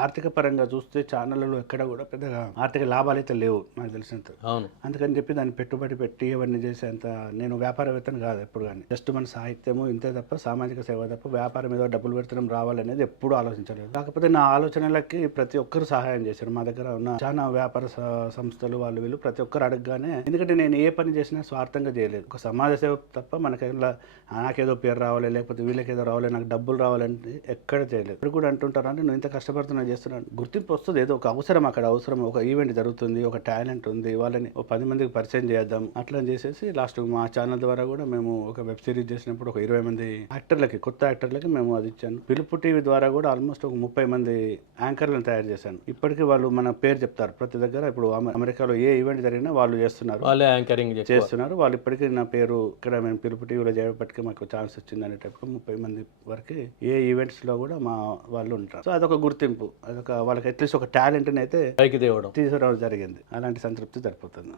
ఆర్థిక పరంగా చూస్తే ఛానళ్ళలో ఎక్కడ కూడా పెద్దగా ఆర్థిక లాభాలైతే లేవు నాకు తెలిసినంత. అవును. అందుకని చెప్పి దాన్ని పెట్టుబడి పెట్టి అవన్నీ చేసేంత నేను వ్యాపారవేత్తను కాదు ఎప్పుడు గాని. జస్ట్ మన సాహిత్యము ఇంతే తప్ప సామాజిక సేవ తప్ప వ్యాపారం ఏదో డబ్బులు పెడుతున్నాం రావాలనేది ఎప్పుడూ ఆలోచించలేదు. కాకపోతే నా ఆలోచనలకి ప్రతి ఒక్కరు సహాయం చేశారు. మా దగ్గర ఉన్న చాలా వ్యాపార సంస్థలు వాళ్ళు వీళ్ళు ప్రతి ఒక్కరు అడగగానే, ఎందుకంటే నేను ఏ పని చేసినా స్వార్థంగా చేయలేదు. ఒక సమాజ సేవ తప్ప మనకేలా నాకేదో పేరు రావాలి లేకపోతే వీళ్ళకేదో రావాలి నాకు డబ్బులు రావాలంటే ఎక్కడ చేయలేదు. ఇప్పుడు కూడా అంటుంటారు అంటే నువ్వు ఇంత కష్టపడుతున్నా చేస్తున్నాను, గుర్తింపు వస్తుంది. ఏదో ఒక అవసరం అక్కడ అవసరం, ఒక ఈవెంట్ జరుగుతుంది, ఒక టాలెంట్ ఉంది, వాళ్ళని ఒక 10 మందికి పరిచయం చేద్దాం అట్లా చేసేసి లాస్ట్ మా ఛానల్ ద్వారా కూడా మేము ఒక వెబ్ సిరీస్ చేసినప్పుడు ఒక 20 మంది యాక్టర్లకి, కొత్త యాక్టర్లకి మేము అది ఇచ్చాను. పిలుపు టీవీ ద్వారా కూడా ఆల్మోస్ట్ ఒక 30 మంది యాంకర్లను తయారు చేశాను. ఇప్పటికీ వాళ్ళు మన పేరు చెప్తారు ప్రతి దగ్గర. ఇప్పుడు అమెరికాలో ఏ ఈవెంట్ జరిగినా వాళ్ళు చేస్తున్నారు, వాళ్ళే యాంకరింగ్ చేస్తున్నారు. వాళ్ళు ఇప్పటికీ నా పేరు ఇక్కడ మేము పిలుపు టీవీలో చేయబట్టికి మాకు ఛాన్స్ వచ్చింది అనేటప్పుడు 30 మంది వరకు ఏ ఈవెంట్స్లో కూడా మా వాళ్ళు ఉంటారు. సో అదొక గుర్తింపు, అదొక వాళ్ళకి అట్లీస్ట్ ఒక టాలెంట్ని అయితే పైకి తేవడం తీసుకురావడం జరిగింది. అలాంటి సంతృప్తి సరిపోతుంది.